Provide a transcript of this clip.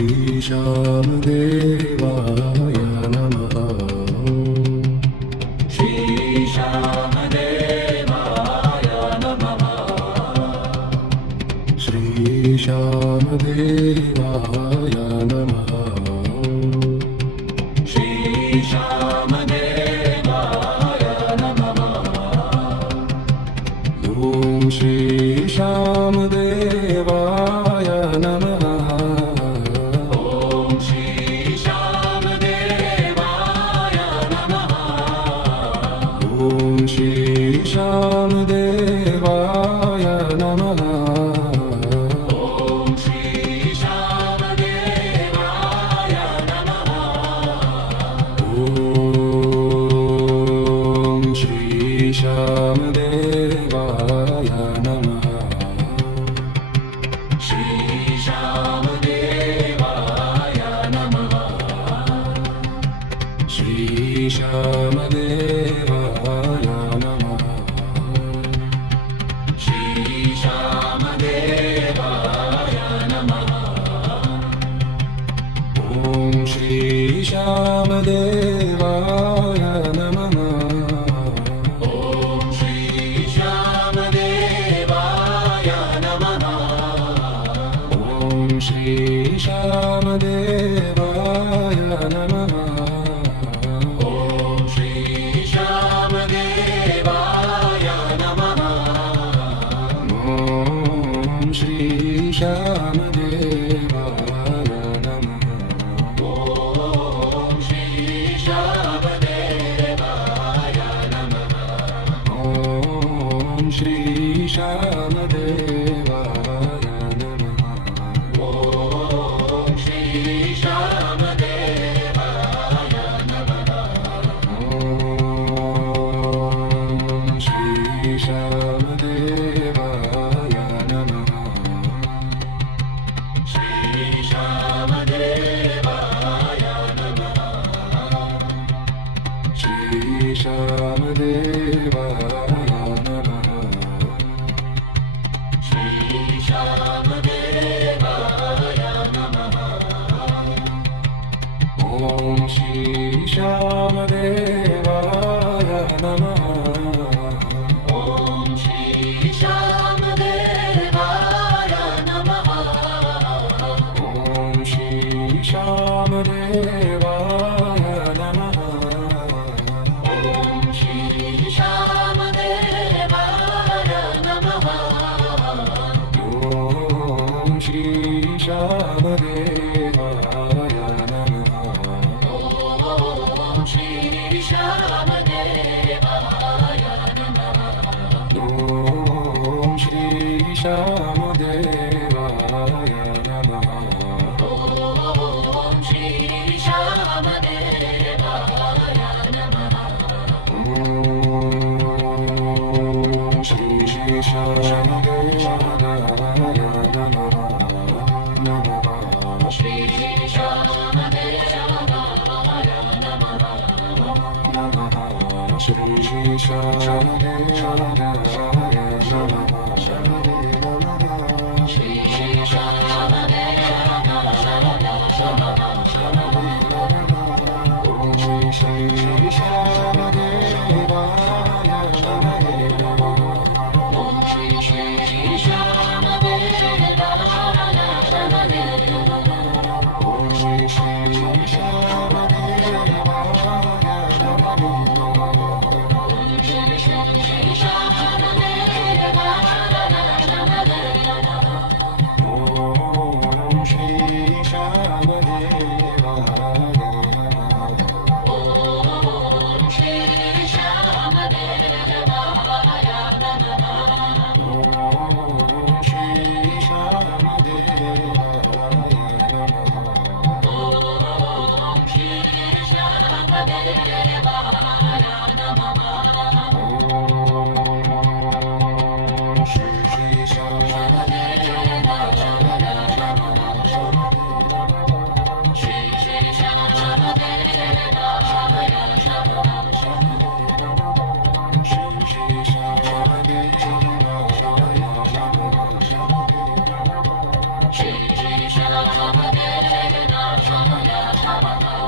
श्यामदेवाय नमः। श्यामदेवाय नमः। श्यामदेवाय नमः। श्यामदेवाय नमः। ॐ श्री श्यामदेवाय नमः। ॐ श्री श्यामदेवाय नमः। ॐ श्री श्यामदेवाय नमः। ॐ श्री श्यामदेवाय नमः। ॐ श्री श्यामदेवाय नमः। श्री श्यामदेवाय नमः। श्री श्यामदेवाय नमः। श्री श्यामदेवाय नमः। ॐ श्री श्यामदेवाय नमः। ॐ श्री श्यामदेवाय नमः। ॐ श्री श्यामदेवाय नमः। ॐ श्री श्यामदेवाय नमः। ॐ श्री श्यामदेवाय नमः। ॐ श्री श्यामदेवाय नमः। ॐ श्री श्यामदेवाय नमः। ॐ श्री श्यामदेवाय नमः। ॐ श्री श्यामदेवाय नमः। श्री श्यामदेवाय नमः। श्री श्यामदेवाय नमः। श्री श्यामदेवाय नमः। ॐ श्री श्यामदेवाय नमः। ॐ श्री श्यामदेवाय नमः। ॐ श्री श्यामदेवाय नमः। ॐ श्री श्यामदेवाय नमः। ॐ श्री श्यामदेवाय नमः। ॐ श्री श्यामदेवाय नमः। ॐ श्री श्यामदेवाय नमः। ॐ श्री श्यामदेवाय नमः। ॐ श्री श्यामदेवाय नमः। श्री श्यामदेवाय नमः। श्री श्यामदेवाय नमः। श्री श्यामदेवाय श्री श्यामदेवाय नमः। ॐ श्री श्यामदेवाय नमः। ॐ श्री श्यामदेवाय नमः। श्री श्यामदेवाय नमः। ॐ श्री श्यामदेवाय नमः। ॐ श्री श्यामदेवाय नमः। ॐ श्री श्यामदेवाय नमः। ॐ श्री श्यामदेवाय नमः। ॐ श्री श्यामदेवाय नमः। श्री श्यामदेवाय नमः। श्री श्यामदेवाय नमः। श्री श्यामदेवाय Namaha